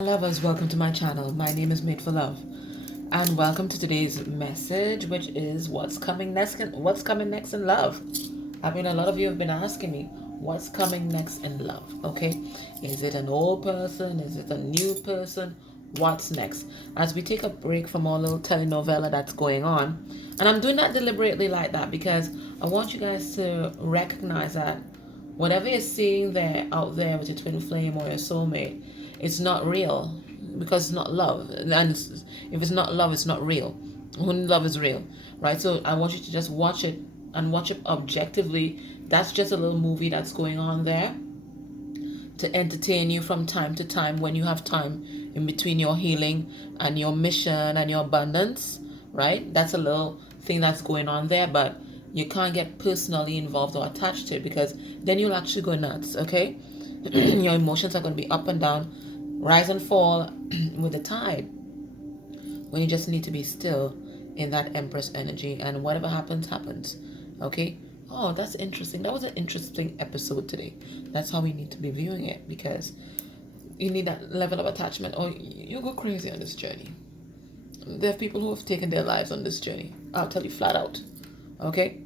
Lovers, welcome to my channel. My name is Made for Love, and welcome to today's message, which is what's coming next. What's coming next in love? I mean, a lot of you have been asking me what's coming next in love. Okay, is it an old person? Is it a new person? What's next? As we take a break from our little telenovela that's going on, and I'm doing that deliberately like that because I want you guys to recognize that whatever you're seeing there out there with your twin flame or your soulmate, it's not real because it's not love. And if it's not love, it's not real. Only love is real, right? So I want you to just watch it and watch it objectively. That's just a little movie that's going on there to entertain you from time to time when you have time in between your healing and your mission and your abundance, right? That's a little thing that's going on there, but you can't get personally involved or attached to it because then you'll actually go nuts, okay? Your emotions are going to be up and down, rise and fall with the tide, when you just need to be still in that Empress energy, and whatever happens, happens, okay? Oh, that's interesting. That was an interesting episode today. That's how we need to be viewing it, because you need that level of attachment or you go crazy on this journey. There are people who have taken their lives on this journey. I'll tell you flat out, okay?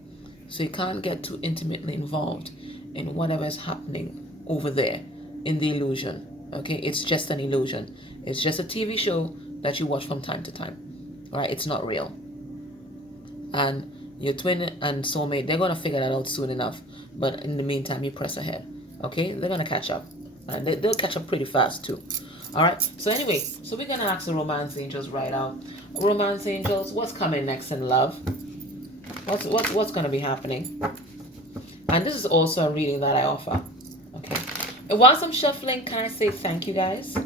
So you can't get too intimately involved in whatever is happening over there in the illusion. Okay, it's just an illusion. It's just a TV show that you watch from time to time. All right, it's not real. And your twin and soulmate, they're gonna figure that out soon enough. But in the meantime, you press ahead. Okay, they're gonna catch up, and they'll catch up pretty fast too. All right. So anyway, so we're gonna ask the romance angels right out. Romance angels, what's coming next in love? What's gonna be happening? And this is also a reading that I offer. Okay. And whilst I'm shuffling, can I say thank you guys?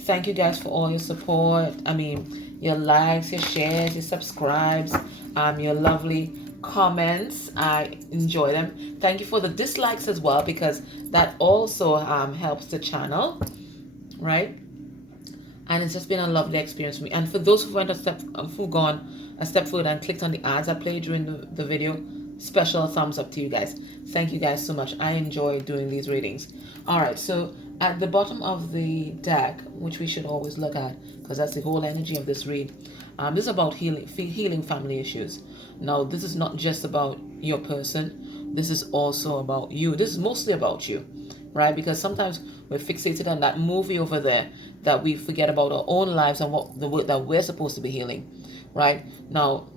Thank you guys for all your support. I mean, your likes, your shares, your subscribes, your lovely comments. I enjoy them. Thank you for the dislikes as well, because that also helps the channel, right? And it's just been a lovely experience for me. And for those who've gone a step further and clicked on the ads I played during the video, special thumbs up to you guys. Thank you guys so much. I enjoy doing these readings. All right, so at the bottom of the deck, which we should always look at because that's the whole energy of this read, this is about healing family issues. Now, this is not just about your person. This is also about you. This is mostly about you, right? Because sometimes we're fixated on that movie over there that we forget about our own lives and what the work that we're supposed to be healing, right? Now,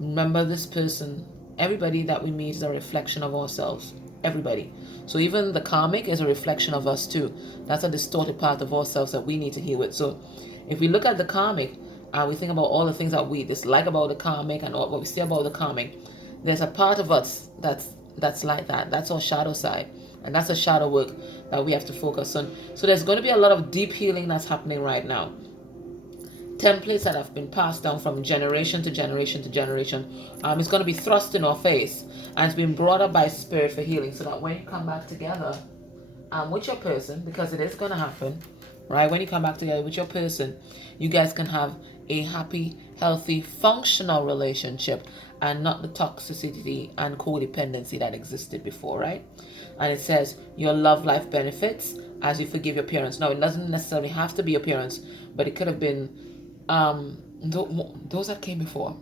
remember this person. Everybody that we meet is a reflection of ourselves. Everybody. So even the karmic is a reflection of us too. That's a distorted part of ourselves that we need to heal with. So if we look at the karmic and we think about all the things that we dislike about the karmic and what we say about the karmic, there's a part of us that's like that. That's our shadow side. And that's a shadow work that we have to focus on. So there's going to be a lot of deep healing that's happening right now. Templates that have been passed down from generation to generation to generation. It's going to be thrust in our face, and it's been brought up by spirit for healing, so that when you come back together with your person, because it is going to happen, right? When you come back together with your person, you guys can have a happy, healthy, functional relationship, and not the toxicity and codependency that existed before, right? And it says your love life benefits as you forgive your parents. Now, it doesn't necessarily have to be your parents, but it could have been those that came before.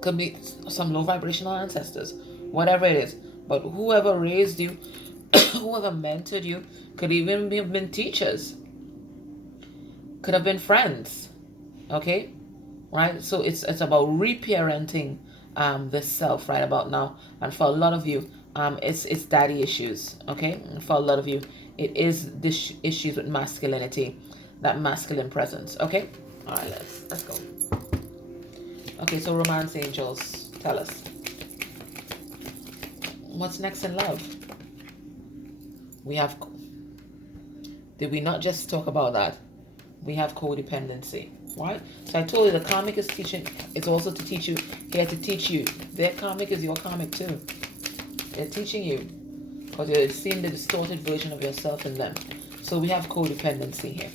Could be some low vibrational ancestors, whatever it is. But whoever raised you, whoever mentored you, could even have been teachers, could have been friends. Okay, right? So it's about reparenting this self right about now. And for a lot of you, it's daddy issues. Okay, and for a lot of you, it is this issues with masculinity, that masculine presence. Okay, all right, let's go. Okay, so romance angels, tell us what's next in love. We have, did we not just talk about that? We have codependency, right? So I told you the karmic is teaching. It's also to teach you, here to teach you. Their karmic is your karmic too. They're teaching you because you're seeing the distorted version of yourself in them. So we have codependency here.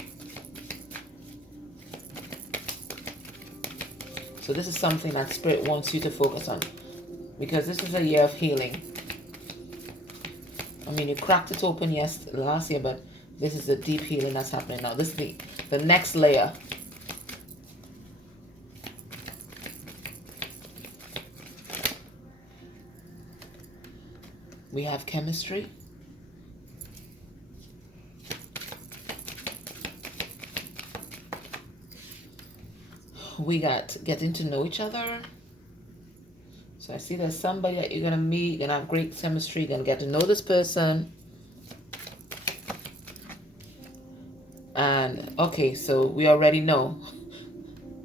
So this is something that Spirit wants you to focus on, because this is a year of healing. I mean, you cracked it open last year, but This is the deep healing that's happening now. This is the next layer. We have chemistry. We got getting to know each other. So I see there's somebody that you're going to meet. You're going to have great chemistry. You're going to get to know this person. And, okay, so we already know.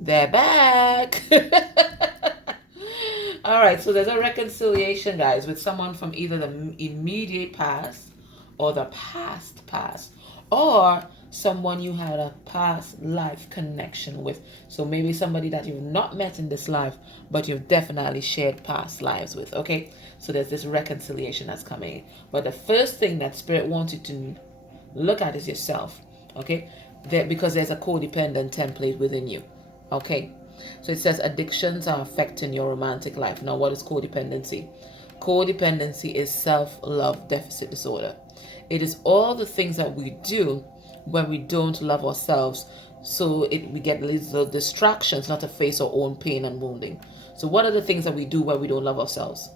They're back. All right, so there's a reconciliation, guys, with someone from either the immediate past or the past, or someone you had a past life connection with. So maybe somebody that you've not met in this life, but you've definitely shared past lives with, okay? So there's this reconciliation that's coming. But the first thing that Spirit wants you to look at is yourself, okay? Because there's a codependent template within you, okay? So it says addictions are affecting your romantic life. Now, what is codependency? Codependency is self-love deficit disorder. It is all the things that we do when we don't love ourselves. So we get little distractions not to face our own pain and wounding. So what are the things that we do when we don't love ourselves?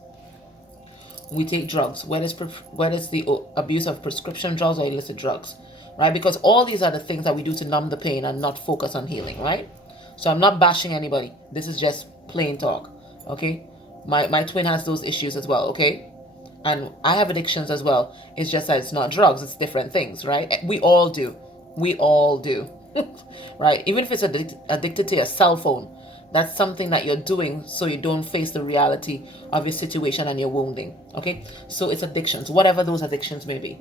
We take drugs, whether it's the abuse of prescription drugs or illicit drugs, right? Because all these are the things that we do to numb the pain and not focus on healing, right? So I'm not bashing anybody. This is just plain talk, okay? My twin has those issues as well, okay? And I have addictions as well. It's just that it's not drugs, it's different things, right? We all do. We all do, right? Even if it's addicted to your cell phone, that's something that you're doing so you don't face the reality of your situation and your wounding, okay? So it's addictions, whatever those addictions may be.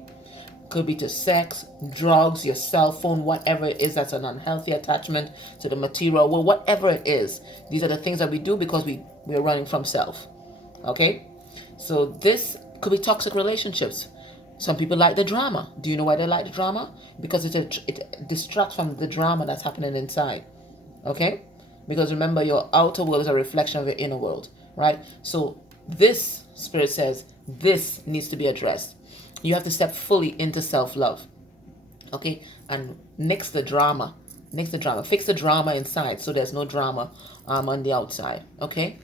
Could be to sex, drugs, your cell phone, whatever it is that's an unhealthy attachment to the material, well, whatever it is. These are the things that we do because we're running from self, okay? So this could be toxic relationships. Some people like the drama. Do you know why they like the drama? Because it distracts from the drama that's happening inside, okay? Because remember, your outer world is a reflection of your inner world, right? So this, Spirit says, this needs to be addressed. You have to step fully into self-love, okay? And nix the drama. Fix the drama inside so there's no drama on the outside, okay?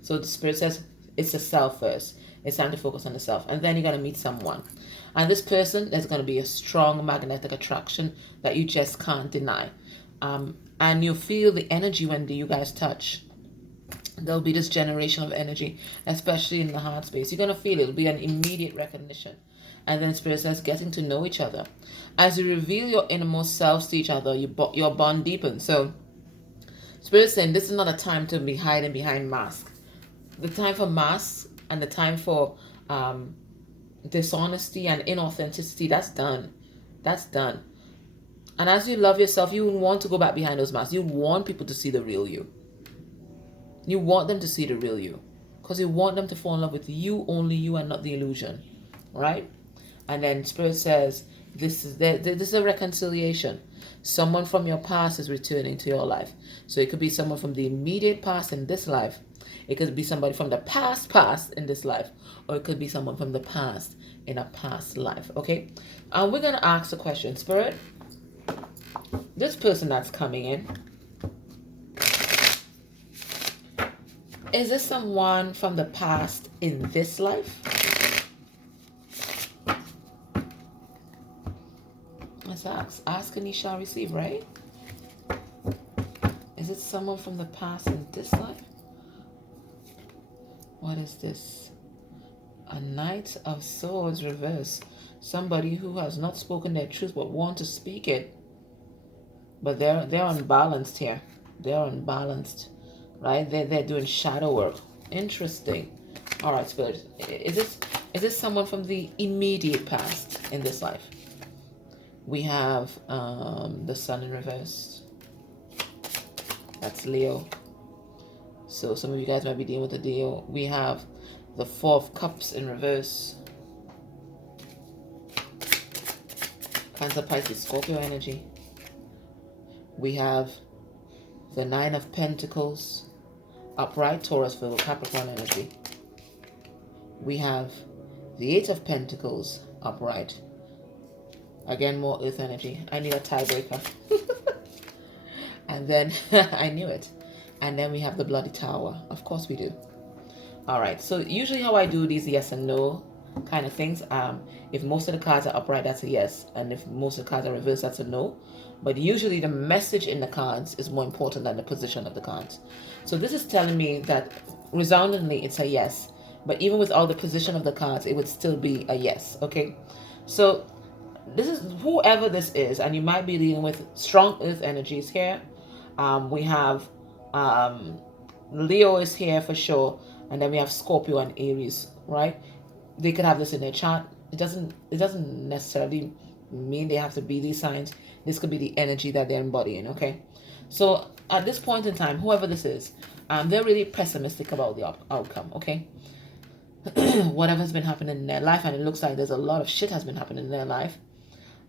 So the Spirit says it's the self first. It's time to focus on the self. And then you're going to meet someone. And this person, there's going to be a strong magnetic attraction that you just can't deny. And you feel the energy when you guys touch. There'll be this generation of energy, especially in the heart space. You're going to feel it. It'll be an immediate recognition. And then Spirit says getting to know each other. As you reveal your innermost selves to each other, your bond deepens. So Spirit is saying this is not a time to be hiding behind masks. The time for masks and the time for dishonesty and inauthenticity, that's done. That's done. And as you love yourself, you want to go back behind those masks. You want people to see the real you. You want them to see the real you. Because you want them to fall in love with you, only you, and not the illusion. Right? And then Spirit says, this is a reconciliation. Someone from your past is returning to your life. So it could be someone from the immediate past in this life. It could be somebody from the past in this life. Or it could be someone from the past in a past life. Okay? And we're going to ask the question, Spirit, this person that's coming in, is this someone from the past in this life? Let's ask and you shall receive, right? Is it someone from the past in this life? What is this? A Knight of Swords reverse. Somebody who has not spoken their truth but want to speak it. But they're unbalanced here. They're unbalanced, right? They're doing shadow work. Interesting. All right, Spirit. Is this someone from the immediate past in this life? We have the Sun in reverse. That's Leo. So some of you guys might be dealing with a deal. We have the Four of Cups in reverse. Cancer, Pisces, Scorpio energy. We have the Nine of Pentacles, upright, Taurus, Virgo, Capricorn energy. We have the Eight of Pentacles, upright, Again, more earth energy. I need a tiebreaker. And then, I knew it. And then we have the bloody tower. Of course we do. All right. So usually how I do these yes and no kind of things. If most of the cards are upright, that's a yes. And if most of the cards are reversed, that's a no. But usually the message in the cards is more important than the position of the cards. So this is telling me that resoundingly it's a yes. But even with all the position of the cards, it would still be a yes. Okay. So this is whoever this is, and you might be dealing with strong earth energies here. We have Leo is here for sure, and then we have Scorpio and Aries, right? They could have this in their chart. It doesn't necessarily mean they have to be these signs. This could be the energy that they're embodying. Okay, so at this point in time, whoever this is, they're really pessimistic about the outcome. Okay. Whatever's been happening in their life, and it looks like there's a lot of shit has been happening in their life.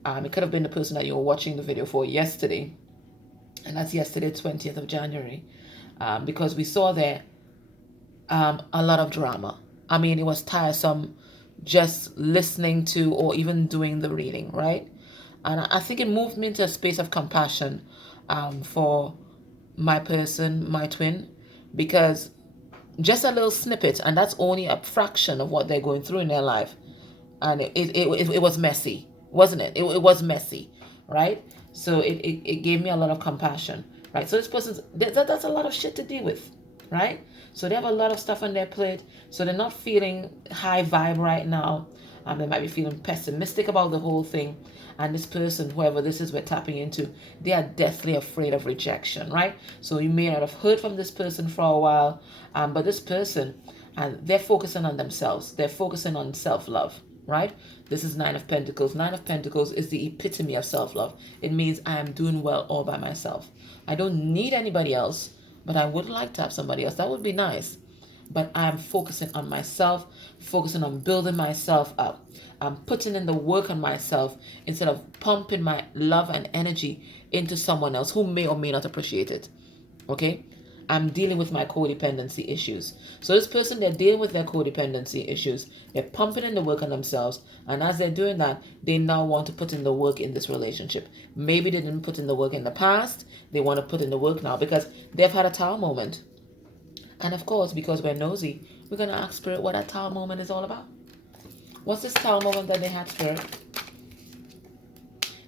It could have been the person that you were watching the video for yesterday, and that's yesterday, 20th of January, because we saw there a lot of drama. I mean, it was tiresome just listening to or even doing the reading, right? And I think it moved me into a space of compassion for my person, my twin, because just a little snippet, and that's only a fraction of what they're going through in their life. And it was messy, wasn't it? It was messy, right? So it gave me a lot of compassion, right? So this person's, that's a lot of shit to deal with, right? So they have a lot of stuff on their plate. So they're not feeling high vibe right now. They might be feeling pessimistic about the whole thing. And this person, whoever this is we're tapping into, they are deathly afraid of rejection, right? So you may not have heard from this person for a while, but this person, and they're focusing on themselves. They're focusing on self-love, right? This is Nine of Pentacles. Nine of Pentacles is the epitome of self-love. It means I am doing well all by myself. I don't need anybody else, but I would like to have somebody else. That would be nice. But I'm focusing on myself, focusing on building myself up. I'm putting in the work on myself instead of pumping my love and energy into someone else who may or may not appreciate it. Okay? I'm dealing with my codependency issues. So this person, they're dealing with their codependency issues. They're pumping in the work on themselves. And as they're doing that, they now want to put in the work in this relationship. Maybe they didn't put in the work in the past. They want to put in the work now because they've had a tower moment. And of course, because we're nosy, we're going to ask Spirit what that tower moment is all about. What's this tower moment that they had, Spirit?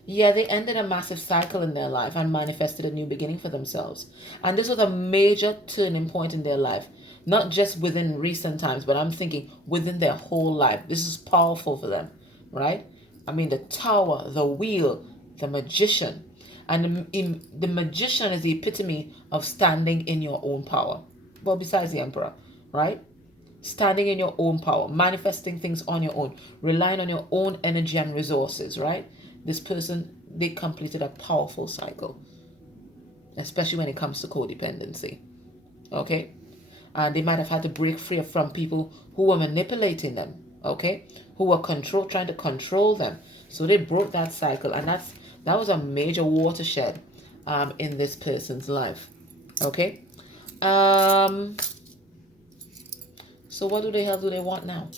Yeah, they ended a massive cycle in their life and manifested a new beginning for themselves. And this was a major turning point in their life. Not just within recent times, but I'm thinking within their whole life. This is powerful for them, right? I mean, the tower, the wheel, the magician. And the magician is the epitome of standing in your own power. Well, besides the emperor, right? Standing in your own power, manifesting things on your own, relying on your own energy and resources, right? This person, they completed a powerful cycle, especially when it comes to codependency, okay? And they might have had to break free from people who were manipulating them, okay? Who were trying to control them. So they broke that cycle, and that was a major watershed in this person's life, okay? So what the hell do they want now?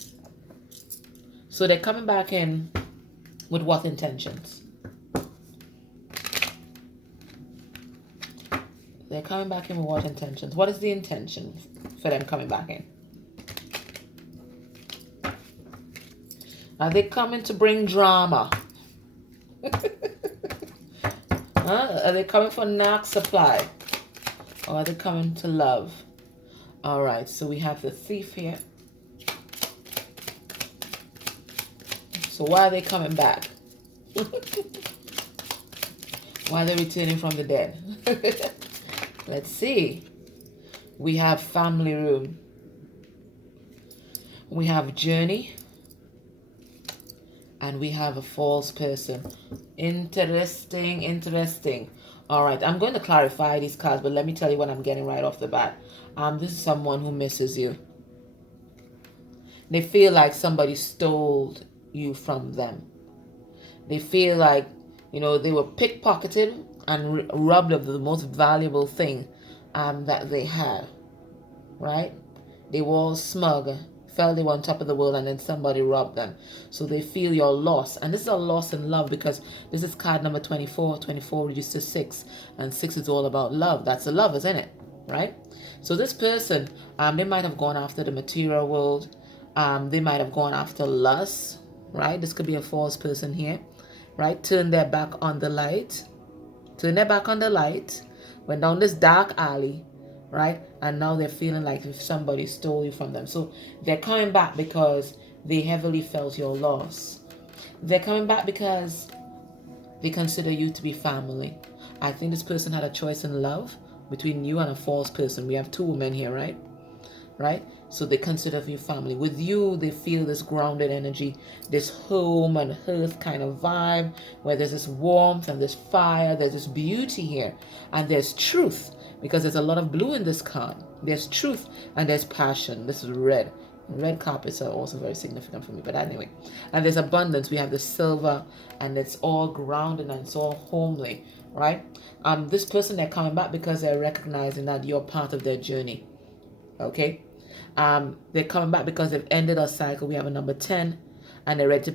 So they're coming back in with what intentions? They're coming back in with what intentions? What is the intention for them coming back in? Are they coming to bring drama? Are they coming for narc supply? Or are they coming to love? All right, so we have the Thief here. So why are they coming back? Why are they returning from the dead? Let's see. We have Family Room. We have Journey. And we have a False Person. Interesting, interesting. All right, I'm going to clarify these cards, but let me tell you what I'm getting right off the bat. This is someone who misses you. They feel like somebody stole you from them. They feel like, they were pickpocketed and robbed of the most valuable thing that they had, right? They were all smug, felt they were on top of the world, and then somebody robbed them. So they feel your loss. And this is a loss in love, because this is card number 24. 24 reduced to 6. And 6 is all about love. That's the love, isn't it? Right? So this person, they might have gone after the material world. They might have gone after lust. Right? This could be a false person here. Right? Turn their back on the light. Turn their back on the light. Went down this dark alley. Right? And now they're feeling like if somebody stole you from them. So they're coming back because they heavily felt your loss. They're coming back because they consider you to be family. I think this person had a choice in love between you and a false person. We have 2 women here, right? Right? So they consider you family. With you, they feel this grounded energy, this home and hearth kind of vibe, where there's this warmth and this fire, there's this beauty here, and there's truth, because there's a lot of blue in this card. There's truth and there's passion. This is red. Red carpets are also very significant for me, but anyway. And there's abundance. We have the silver, and it's all grounded and it's all homely, right? This person, they're coming back because they're recognizing that you're part of their journey, okay? They're coming back because they've ended a cycle. We have a number 10, and they're ready to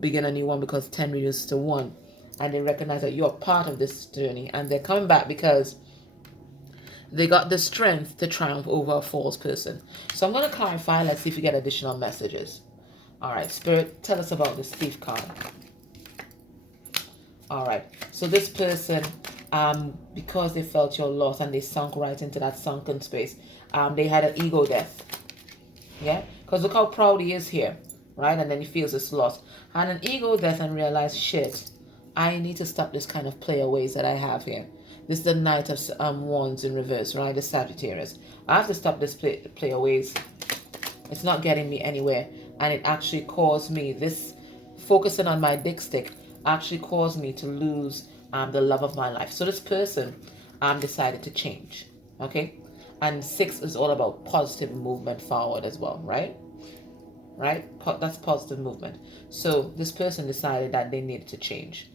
begin a new one, because 10 reduces to 1, and they recognize that you're part of this journey. And they're coming back because they got the strength to triumph over a false person. So I'm going to clarify. Let's see if we get additional messages. All right, Spirit, tell us about this thief card. All right, so this person, because they felt your loss and they sunk right into that sunken space, they had an ego death. Yeah, because look how proud he is here, right? And then he feels this loss. Had an ego death and realized, shit, I need to stop this kind of player ways that I have here. This is the Knight of Wands in reverse, right? The Sagittarius. I have to stop this player ways. It's not getting me anywhere. And it actually caused me, this focusing on my dick stick, actually caused me to lose the love of my life. So this person decided to change, okay? And 6 is all about positive movement forward as well, right? Right? That's positive movement. So this person decided that they needed to change.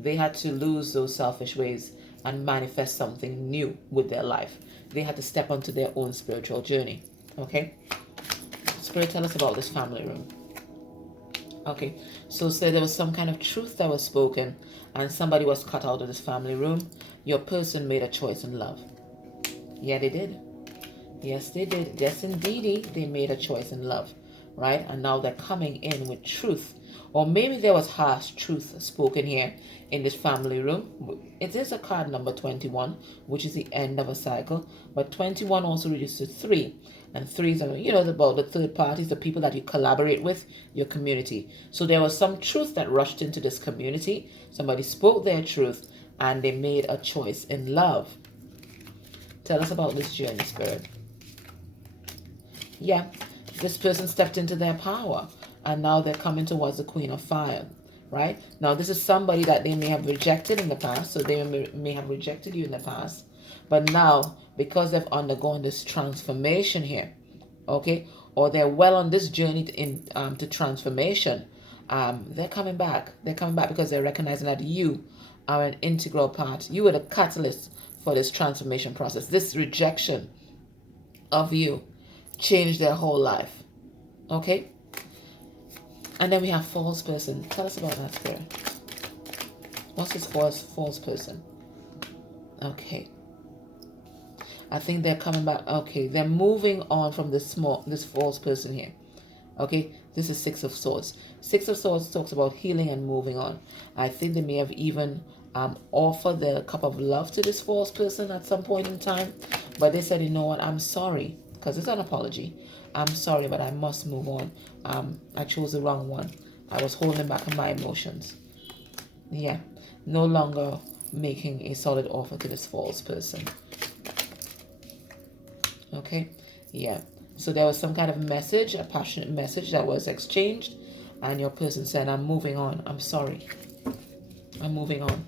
They had to lose those selfish ways and manifest something new with their life. They had to step onto their own spiritual journey. Okay? Spirit, tell us about this family room. Okay, so say there was some kind of truth that was spoken and somebody was cut out of this family room. Your person made a choice in love. Yeah, they did. Yes, they did. Yes, indeedy, they made a choice in love. Right? And now they're coming in with truth. Or maybe there was harsh truth spoken here in this family room. It is a card number 21, which is the end of a cycle. But 21 also reduces to 3. And 3 is, about the third parties, the people that you collaborate with, your community. So there was some truth that rushed into this community. Somebody spoke their truth and they made a choice in love. Tell us about this journey, Spirit. Yeah, this person stepped into their power. And now they're coming towards the Queen of Fire, right? Now, this is somebody that they may have rejected in the past. So they may have rejected you in the past. But now, because they've undergone this transformation here, okay? Or they're well on this journey to transformation, they're coming back. They're coming back because they're recognizing that you are an integral part. You were the catalyst for this transformation process. This rejection of you changed their whole life, okay? And then we have false person. Tell us about that, Spirit. What's this false person? Okay. I think they're coming back. Okay, they're moving on from this false person here. Okay, this is 6 of Swords. 6 of Swords talks about healing and moving on. I think they may have even offered the cup of love to this false person at some point in time. But they said, you know what, I'm sorry. Because it's an apology. I'm sorry, but I must move on. I chose the wrong one. I was holding back on my emotions. Yeah. No longer making a solid offer to this false person. Okay. Yeah. So there was some kind of message, a passionate message that was exchanged. And your person said, I'm moving on. I'm sorry. I'm moving on.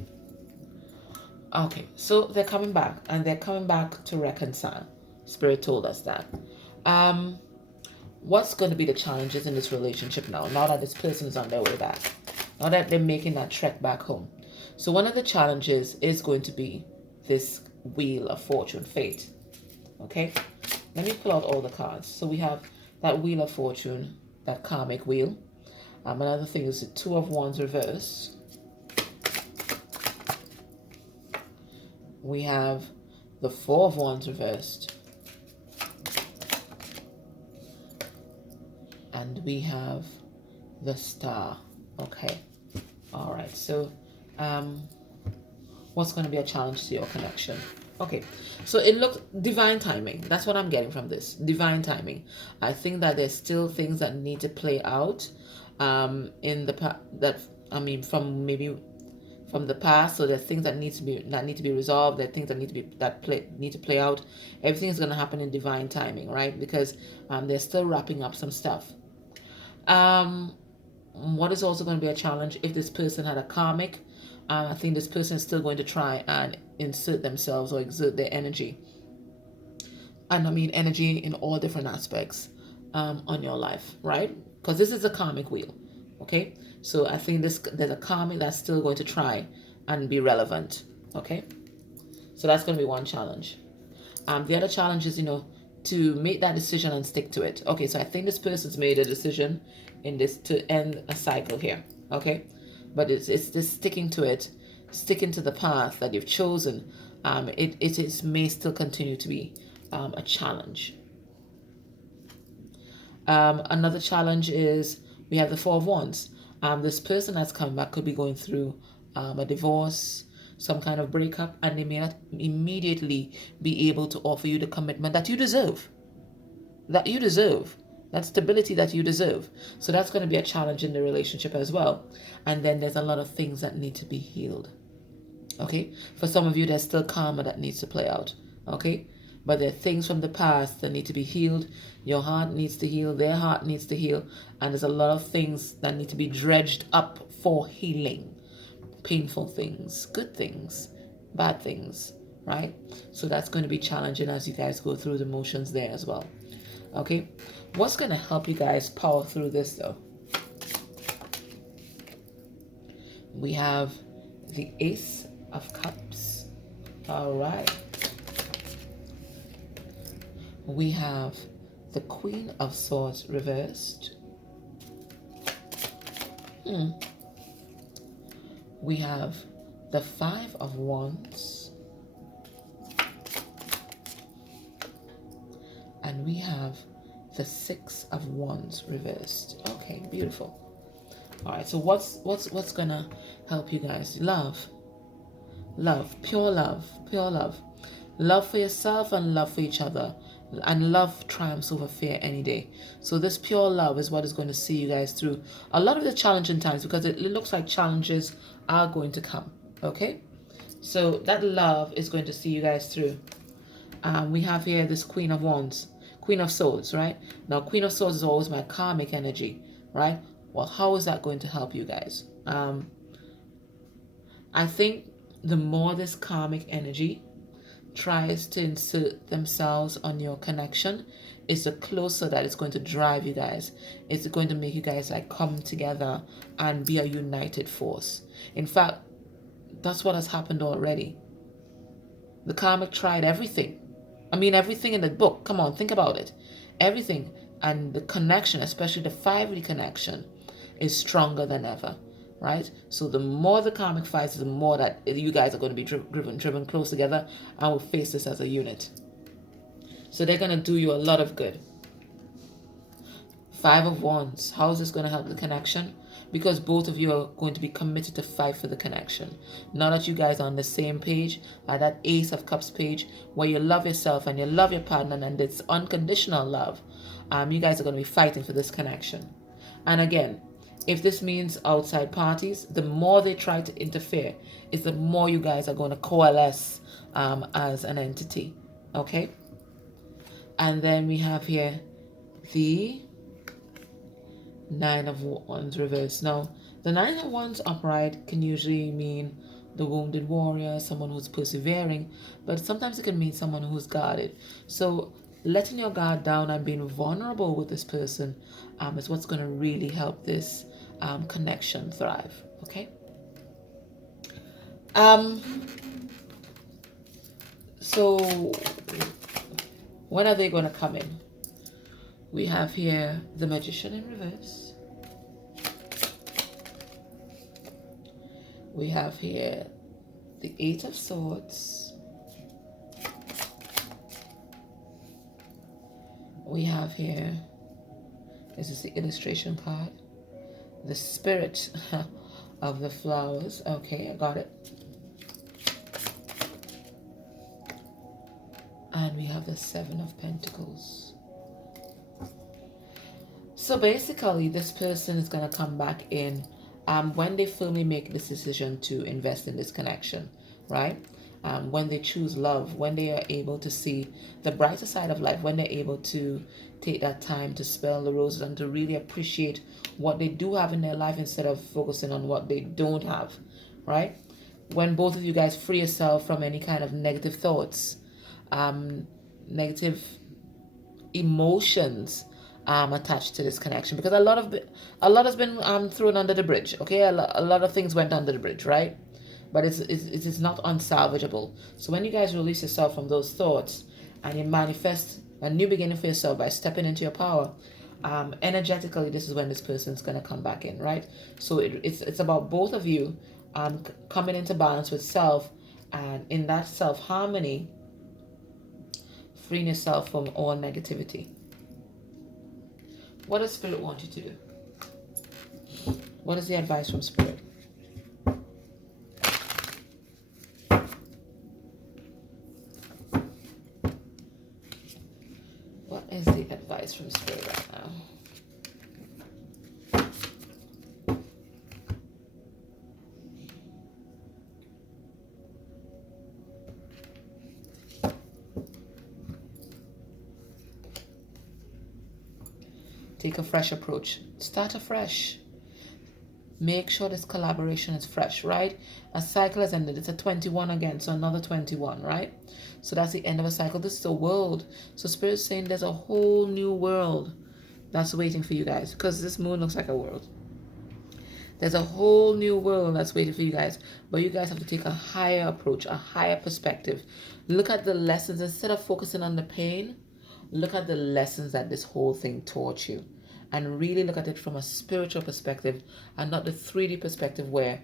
Okay. So they're coming back. And they're coming back to reconcile. Spirit told us that. What's going to be the challenges in this relationship now that this person is on their way back? Now that they're making that trek back home. So one of the challenges is going to be this Wheel of Fortune, fate. Okay? Let me pull out all the cards. So we have that Wheel of Fortune, that karmic wheel. Another thing is the Two of Wands reversed. We have the Four of Wands reversed. And we have the Star. Okay. All right. So, what's going to be a challenge to your connection? Okay. So it looks divine timing. That's what I'm getting from this. Divine timing. I think that there's still things that need to play out, in the from the past. So there's things that need to be resolved. There are things that need to play out. Everything is going to happen in divine timing, right? Because they're still wrapping up some stuff. What is also going to be a challenge if this person had a karmic? I think this person is still going to try and insert themselves or exert their energy. And I mean energy in all different aspects on your life, right? Because this is a karmic wheel, okay? So I think there's a karmic that's still going to try and be relevant, okay? So that's going to be one challenge. The other challenge is, to make that decision and stick to it. Okay, so I think this person's made a decision in this to end a cycle here, okay? But it's this sticking to it, sticking to the path that you've chosen. It may still continue to be a challenge. Another challenge is we have the Four of Wands. This person that's come back could be going through a divorce, some kind of breakup, and they may not immediately be able to offer you the commitment that you deserve. That stability that you deserve. So that's going to be a challenge in the relationship as well. And then there's a lot of things that need to be healed. Okay? For some of you, there's still karma that needs to play out. Okay? But there are things from the past that need to be healed. Your heart needs to heal. Their heart needs to heal. And there's a lot of things that need to be dredged up for healing. Painful things, good things, bad things, right? So that's going to be challenging as you guys go through the motions there as well. Okay? What's going to help you guys power through this though? We have the Ace of Cups. All right. We have the Queen of Swords reversed. We have the Five of Wands. And we have the Six of Wands reversed. Okay, beautiful. All right, so what's gonna help you guys? Love, pure love, love for yourself and love for each other. And love triumphs over fear any day. So this pure love is what is going to see you guys through a lot of the challenging times, because it looks like challenges are going to come. Okay, so that love is going to see you guys through. We have here this Queen of Wands, Queen of Swords, right? Now, Queen of Swords is always my karmic energy, right? Well, how is that going to help you guys? I think the more this karmic energy tries to insert themselves on your connection, is the closer that it's going to drive you guys. It's going to make you guys like come together and be a united force. In fact, that's what has happened already. The karmic tried everything. I mean, everything in the book. Come on, think about it. Everything. And the connection, especially the 5D connection, is stronger than ever. Right? So the more the karmic fights, the more that you guys are going to be driven close together and will face this as a unit. So they're going to do you a lot of good. Five of Wands. How is this going to help the connection? Because both of you are going to be committed to fight for the connection. Now that you guys are on the same page, at that Ace of Cups page, where you love yourself and you love your partner and it's unconditional love, you guys are going to be fighting for this connection. And again, if this means outside parties, the more they try to interfere, is the more you guys are going to coalesce as an entity. Okay? And then we have here the Nine of Wands reversed. Now, the Nine of Wands upright can usually mean the wounded warrior, someone who's persevering, but sometimes it can mean someone who's guarded. So letting your guard down and being vulnerable with this person is what's going to really help this connection thrive. Okay. So when are they going to come in? We have here the Magician in reverse. We have here the Eight of Swords. We have here, this is the illustration card, the Spirit of the Flowers. Okay, I got it. And we have the Seven of Pentacles. So basically, this person is going to come back in when they firmly make this decision to invest in this connection, right? When they choose love, when they are able to see the brighter side of life, when they're able to take that time to smell the roses and to really appreciate what they do have in their life instead of focusing on what they don't have, right? When both of you guys free yourself from any kind of negative thoughts, negative emotions attached to this connection, because a lot has been thrown under the bridge. Okay, a lot of things went under the bridge, right? But it is not unsalvageable. So when you guys release yourself from those thoughts and you manifest a new beginning for yourself by stepping into your power, energetically, this is when this person's going to come back in, right? So it's about both of you coming into balance with self, and in that self-harmony, freeing yourself from all negativity. What does Spirit want you to do? What is the advice from Spirit? What is the advice from Spirit right now? Take a fresh approach. Start afresh. Make sure this collaboration is fresh, right? A cycle has ended. It's a 21 again, so another 21, right? So that's the end of a cycle. This is the world. So Spirit is saying there's a whole new world that's waiting for you guys, because this moon looks like a world. There's a whole new world that's waiting for you guys, but you guys have to take a higher approach, a higher perspective. Look at the lessons. Instead of focusing on the pain, look at the lessons that this whole thing taught you, and really look at it from a spiritual perspective and not the 3D perspective where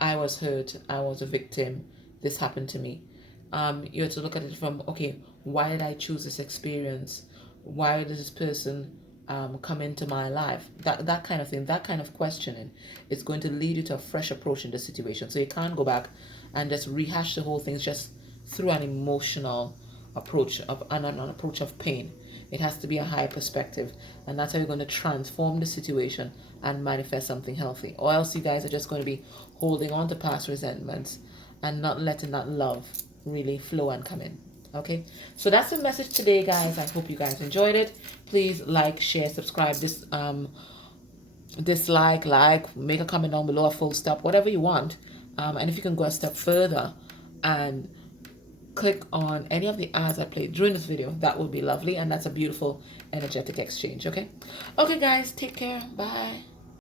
I was hurt, I was a victim, this happened to me. You have to look at it from, okay, why did I choose this experience? Why did this person come into my life? That kind of thing, that kind of questioning is going to lead you to a fresh approach in the situation. So you can't go back and just rehash the whole thing just through an emotional approach of an approach of pain. It has to be a higher perspective, and that's how you're going to transform the situation and manifest something healthy. Or else you guys are just going to be holding on to past resentments and not letting that love really flow and come in. Okay, so that's the message today, guys. I hope you guys enjoyed it. Please like, share, subscribe, dislike, make a comment down below, a full stop, whatever you want. And if you can go a step further and click on any of the ads I played during this video, that would be lovely, and that's a beautiful energetic exchange. Okay, guys, take care. Bye.